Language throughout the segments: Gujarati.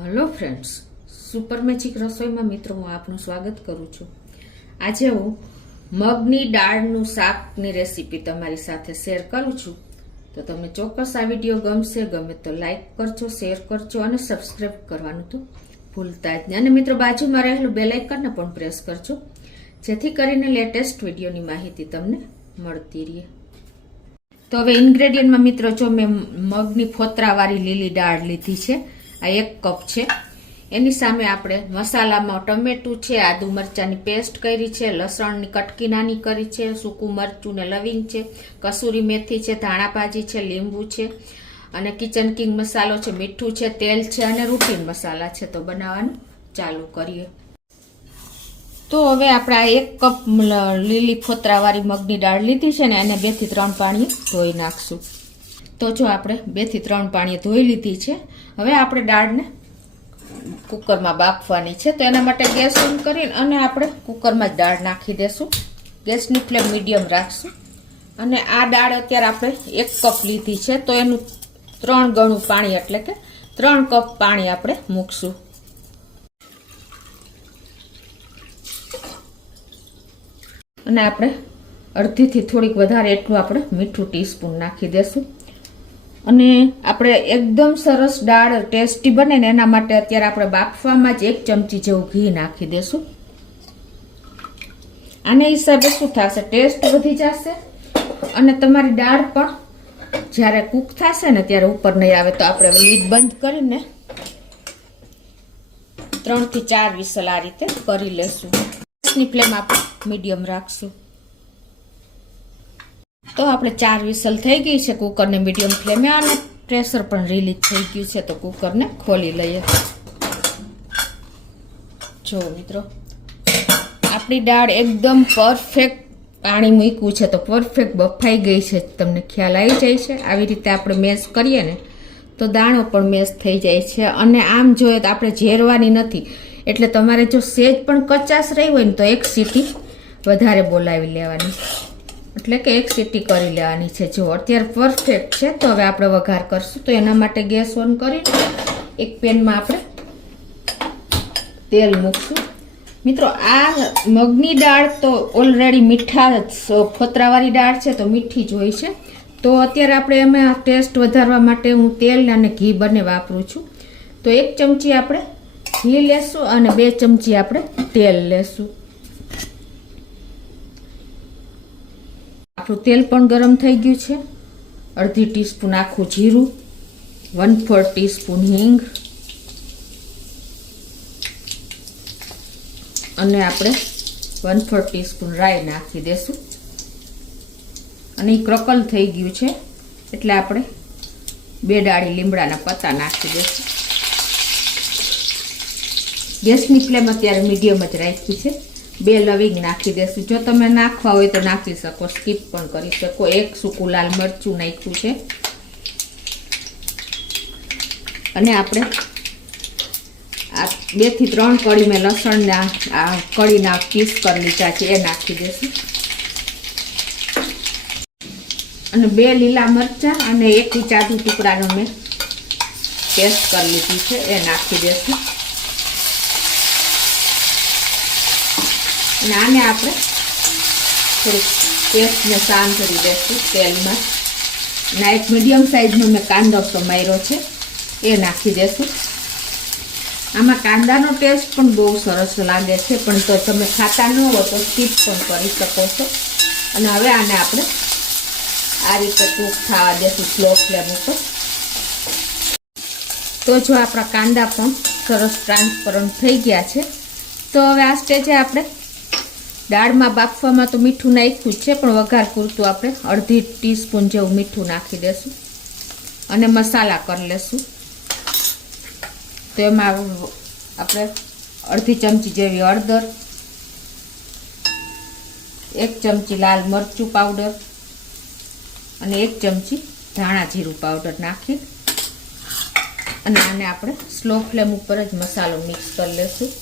હેલો ફ્રેન્ડ્સ, સુપર મેજિક રસોઈમાં મિત્રો હું આપનું સ્વાગત કરું છું. આજે હું મગની દાળનું શાકની રેસીપી તમારી સાથે શેર કરું છું. તો તમને ચોક્કસ આ વિડીયો ગમશે. ગમે તો લાઈક કરજો, શેર કરજો અને સબસ્ક્રાઈબ કરવાનું તો ભૂલતા જ નહીં. અને મિત્રો બાજુમાં રહેલું બેલ આઇકનને પણ પ્રેસ કરજો, જેથી કરીને લેટેસ્ટ વિડીયોની માહિતી તમને મળતી રહે. તો હવે ઇન્ગ્રેડિયન્ટમાં મિત્રો જો મેં મગની ફોતરાવાળી લીલી દાળ લીધી છે. આ 1 કપ છે. એની સામે આપણે મસાલામાં ટમેટું છે, આદુ મરચાંની પેસ્ટ કરી છે, લસણની કટકી નાની કરી છે, સૂકું મરચું ને લવિંગ છે, કસૂરી મેથી છે, ધાણા ભાજી છે, લીંબુ છે અને કિચન કિંગ મસાલો છે, મીઠું છે, તેલ છે અને રૂટીન મસાલા છે. તો બનાવવાનું ચાલુ કરીએ. તો હવે આપણે આ 1 કપ લીલી ફોતરાવાળી મગની દાળ લીધી છે ને એને 2 થી 3 પાણીએ ધોઈ નાખશું. તો જો આપણે 2 થી 3 પાણીએ ધોઈ લીધી છે. હવે આપણે દાળને કુકરમાં બાફવાની છે. તો એના માટે ગેસ ઓન કરીને અને આપણે કુકરમાં જ દાળ નાખી દેશું. ગેસની ફ્લેમ મીડિયમ રાખશું. અને આ દાળ અત્યારે આપણે 1 કપ લીધી છે, તો એનું 3 ગણું પાણી એટલે કે 3 કપ પાણી આપણે મૂકશું. અને આપણે અડધીથી થોડીક વધારે એટલું આપણે મીઠું ટીસ્પૂન નાખી દેશું. અને આપણે એકદમ સરસ દાળ ટેસ્ટી બને ને એના માટે અત્યારે આપણે બાફવામાં જ 1 ચમચી જેવું ઘી નાખી દેશું. આને હિસાબે શું થશે, ટેસ્ટ વધી જશે અને તમારી દાળ પણ જ્યારે કૂક થશે ને ત્યારે ઉપર નહીં આવે. તો આપણે લીડ બંધ કરીને 3 થી 4 વિસલ આ રીતે કરી લેશું. ગેસની ફ્લેમ આપણે મીડિયમ રાખશું. તો આપણે 4 વિસલ થઈ ગઈ છે કુકરને મીડિયમ ફ્લેમે અને પ્રેશર પણ રિલીઝ થઈ ગયું છે. તો કુકરને ખોલી લઈએ. જો મિત્રો આપણી દાળ એકદમ પરફેક્ટ પાણી મૂક્યું છે તો પરફેક્ટ બફાઈ ગઈ છે. તમને ખ્યાલ આવી જાય છે. આવી રીતે આપણે મેશ કરીએ ને તો દાણો પણ મેશ થઈ જાય છે. અને આમ જોઈએ તો આપણે ઝેરવાની નથી. એટલે તમારે જો સેજ પણ કચાશ રહી હોય ને તો 1 સીટી વધારે બોલાવી લેવાની, એટલે કે 1 સીટી કરી લેવાની છે. જો અત્યારે પરફેક્ટ છે. તો હવે આપણે વઘાર કરશું. તો એના માટે ગેસ ઓન કરીને એક પેનમાં આપણે તેલ મૂકશું. મિત્રો આ મગની દાળ તો ઓલરેડી મીઠા ફોતરાવાળી દાળ છે તો મીઠી જ હોય છે. તો અત્યારે આપણે એમાં ટેસ્ટ વધારવા માટે હું તેલ અને ઘી બંને વાપરું છું. તો 1 ચમચી આપણે ઘી લેશું અને 2 ચમચી આપણે તેલ લેશું. આપણું તેલ પણ ગરમ થઈ ગયું છે. અડધી ટીસ્પૂન આખું જીરું, 1/4 ટીસ્પૂન હિંગ અને આપણે 1/4 ટીસ્પૂન રાઈ નાખી દેશું. અને એ ક્રકલ થઈ ગયું છે એટલે આપણે 2 ડાળી લીમડાના પત્તા નાખી દઈશું. ગેસની ફ્લેમ અત્યારે મીડિયમ જ રાખી છે. 2 લવિંગ નાખી દેશું. જો તમે નાખવા હોય તો નાખી શકો, સ્કીપ પણ કરી શકો. 1 સૂકું લાલ મરચું નાખ્યું છે. અને આપણે આ 2 થી 3 કળી મેં લસણના આ કળીના પીસ કરી લીધા છે એ નાખી દેશું. અને 2 લીલા મરચાં અને 1 ઇંચ આદુ ટુકડાનો મેં પેસ્ટ કરી લીધી છે એ નાખી દેશું. અને આને આપણે થોડીક પેસ્ટને શાંત કરી દઈશું તેલમાં. અને એક મીડિયમ સાઈઝનો મેં કાંદો સમાર્યો છે એ નાખી દઈશું. આમાં કાંદાનો ટેસ્ટ પણ બહુ સરસ લાગે છે, પણ તો તમે ખાતા ન હો તો સ્કીપ પણ કરી શકો છો. અને હવે આને આપણે આ રીતે કૂક થવા દેશું સ્લો ફ્લેમ ઉપર. તો જો આપણા કાંદા પણ સરસ ટ્રાન્સપરન્ટ થઈ ગયા છે. તો હવે આ સ્ટેજે આપણે દાળમાં બાફવામાં તો મીઠું નાખ્યું જ છે, પણ વઘાર પૂરતું આપણે અડધી ટીસ્પૂન જેવું મીઠું નાખી દેશું અને મસાલા કરી લેશું. તો એમાં આપણે અડધી ચમચી જેવી હળદર, 1 ચમચી લાલ મરચું પાવડર અને 1 ચમચી ધાણા જીરું પાવડર નાખી અને આને આપણે સ્લો ફ્લેમ ઉપર જ મસાલો મિક્સ કરી લેશું.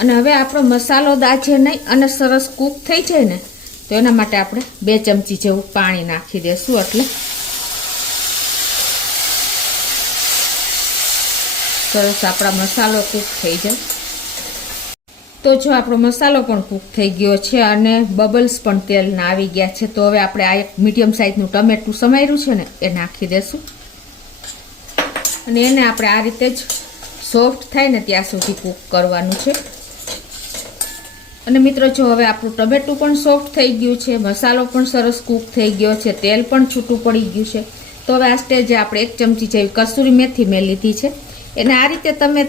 અને હવે આપણો મસાલો દાજે નહીં અને સરસ કૂક થઈ જાય ને તો તો એના માટે આપણે 2 ચમચી જેવું પાણી નાખી દેશું. એટલે સરસ આપણા મસાલો કૂક થઈ જાય. તો જો આપણો મસાલો પણ કૂક થઈ ગયો છે અને બબલ્સ પણ તેલના આવી ગયા છે. તો હવે આપણે આ એક મીડિયમ સાઇઝનું ટમેટું સમાર્યું છે ને એ નાખી દેશું અને એને આપણે આ રીતે જ સોફ્ટ થાય ને ત્યાં સુધી કૂક કરવાનું છે. અને મિત્રો જો હવે આપણું ટમેટું પણ સોફ્ટ થઈ ગયું છે, મસાલો પણ સરસ કૂક થઈ ગયો છે, તેલ પણ છૂટું પડી ગયું છે. તો હવે આ સ્ટેજે આપણે 1 ચમચી જેવી કસૂરી મેથી મેં લીધી છે. એને આ રીતે તમે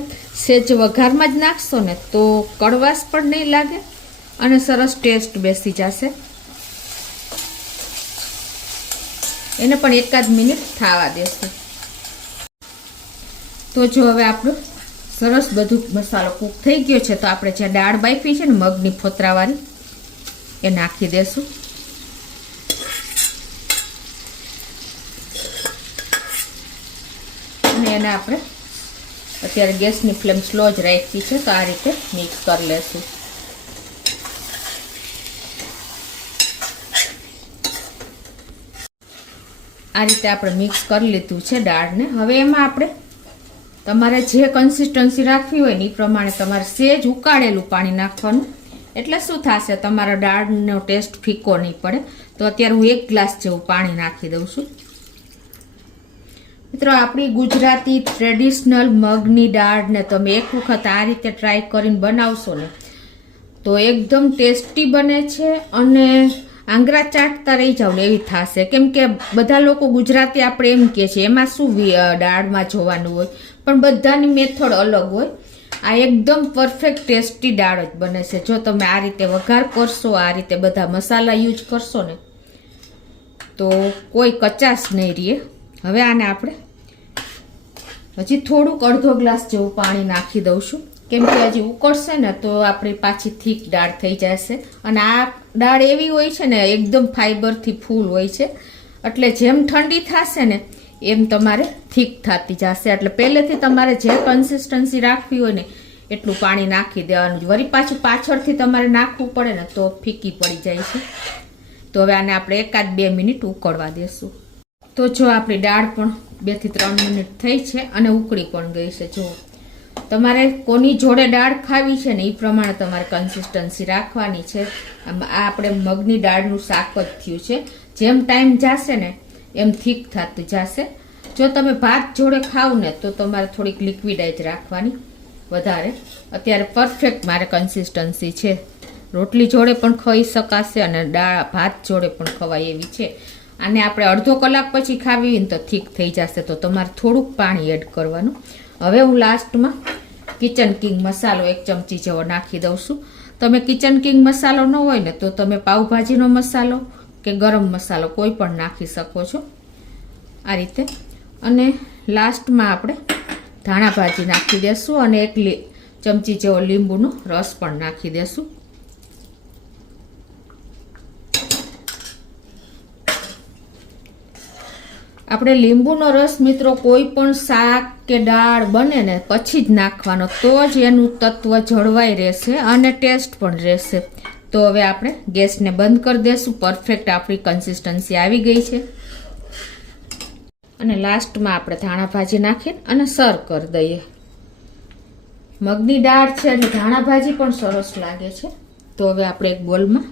સેજ વઘારમાં જ નાખશો ને તો કડવાશ પણ નહીં લાગે અને સરસ ટેસ્ટ બેસી જશે. એને પણ 1 મિનિટ થવા દેશું. તો જો હવે આપણું સરસ બધું મસાલો કૂક થઈ ગયો છે. તો આપણે જે દાળ બાફી છે ને મગની ફોતરાવાળી એ નાખી દેશું. અને એને આપણે અત્યારે ગેસની ફ્લેમ સ્લો જ રાખી છે. તો આ રીતે મિક્સ કરી લેશું. આ રીતે આપણે મિક્સ કરી લીધું છે દાળને. હવે એમાં આપણે તમારે જે કન્સિસ્ટન્સી રાખવી હોય ને એ પ્રમાણે તમારે સેજ ઉકાળેલું પાણી નાખવાનું. એટલે શું થશે, તમારા દાળનો ટેસ્ટ ફીકો નહીં પડે. તો અત્યારે હું 1 ગ્લાસ જેવું પાણી નાખી દઉં છું. મિત્રો આપણી ગુજરાતી ટ્રેડિશનલ મગની દાળને તમે એક વખત આ રીતે ટ્રાય કરીને બનાવશો ને તો એકદમ ટેસ્ટી બને છે અને આંગળા ચાટતા રહી જાવ ને એવી થશે. કેમ કે બધા લોકો ગુજરાતી આપણે એમ કહે છે એમાં શું દાળમાં જોવાનું હોય, પણ બધાની મેથડ અલગ હોય. આ એકદમ પરફેક્ટ ટેસ્ટી દાળ જ બને છે જો તમે આ રીતે વઘાર કરશો, આ રીતે બધા મસાલા યુઝ કરશો ને તો કોઈ કચાશ નહીં રહે. હવે આને આપણે હજી થોડુંક 1/2 ગ્લાસ જેવું પાણી નાખી દઉં છું. કેમ કે હજી ઉકળશે ને તો આપણી પાછી થીક દાળ થઈ જશે. અને આ દાળ એવી હોય છે ને એકદમ ફાઈબરથી ફૂલ હોય છે. એટલે જેમ ઠંડી થશે ને એમ તમારે થીક થતી જશે. એટલે પહેલેથી તમારે જે કન્સિસ્ટન્સી રાખવી હોય ને એટલું પાણી નાખી દેવાનું. વળી પાછું પાછળથી તમારે નાખવું પડે ને તો ફીકી પડી જાય છે. તો હવે આને આપણે 1-2 મિનિટ ઉકળવા દેશું. તો જો આપણી દાળ પણ 2 થી 3 મિનિટ થઈ છે અને ઉકળી પણ ગઈ છે. જો તમારે કોની જોડે દાળ ખાવી છે ને એ પ્રમાણે તમારે કન્સિસ્ટન્સી રાખવાની છે. આ આપણે મગની દાળનું શાક જ થયું છે. જેમ ટાઈમ જશે ને એમ થીક થતું જશે. જો તમે ભાત જોડે ખાવ ને તો તમારે થોડીક લિક્વિડ જ રાખવાની વધારે. અત્યારે પરફેક્ટ મારે કન્સિસ્ટન્સી છે. રોટલી જોડે પણ ખાઈ શકાશે અને ભાત જોડે પણ ખવાય એવી છે. આને આપણે 1/2 કલાક પછી ખાવી હોય ને તો થીક થઈ જશે. તો તમારે થોડુંક પાણી એડ કરવાનું. હવે હું લાસ્ટમાં કિચન કિંગ મસાલો 1 ચમચી જેવો નાખી દઉં છું. તમે કિચન કિંગ મસાલો ન હોય ને તો તમે પાવભાજીનો મસાલો કે ગરમ મસાલો કોઈ પણ નાખી શકો છો આ રીતે. અને લાસ્ટમાં આપણે ધાણા ભાજી નાખી દેશું અને 1 ચમચી જેવો લીંબુનો રસ પણ નાખી દેશું. આપણે લીંબુનો રસ મિત્રો કોઈ પણ શાક કે દાળ બને ને પછી જ નાખવાનો, તો જ એનું તત્વ જળવાઈ રહેશે અને ટેસ્ટ પણ રહેશે. તો હવે આપણે ગેસને બંધ કરી દેશું. પરફેક્ટ આપણી કન્સિસ્ટન્સી આવી ગઈ છે. અને લાસ્ટમાં આપણે ધાણા ભાજી નાખીને અને સર્વ કરી દઈએ. મગની દાળ છે એટલે ધાણા ભાજી પણ સરસ લાગે છે. તો હવે આપણે એક બોલમાં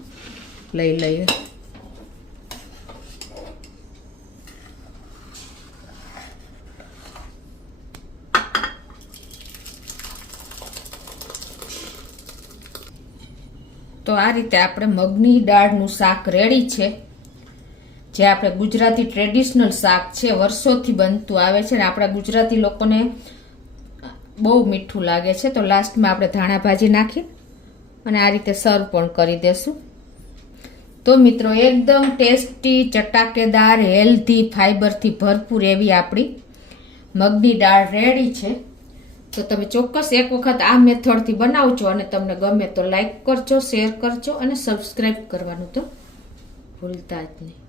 લઈ લઈએ. તો આ રીતે આપણે મગની દાળનું શાક રેડી છે. જે આપણે ગુજરાતી ટ્રેડિશનલ શાક છે, વર્ષોથી બનતું આવે છે ને આપણા ગુજરાતી લોકોને બહુ મીઠું લાગે છે. તો લાસ્ટમાં આપણે ધાણા ભાજી નાખી અને આ રીતે સર્વ પણ કરી દેશું. તો મિત્રો એકદમ ટેસ્ટી, ચટાકેદાર, હેલ્ધી, ફાઈબરથી ભરપૂર એવી આપણી મગની દાળ રેડી છે. તો તમે ચોક્કસ એક વખત આ મેથડથી બનાવજો અને તમને ગમે તો લાઈક કરજો, શેર કરજો અને સબસ્ક્રાઈબ કરવાનું તો ભૂલતા જ નહીં.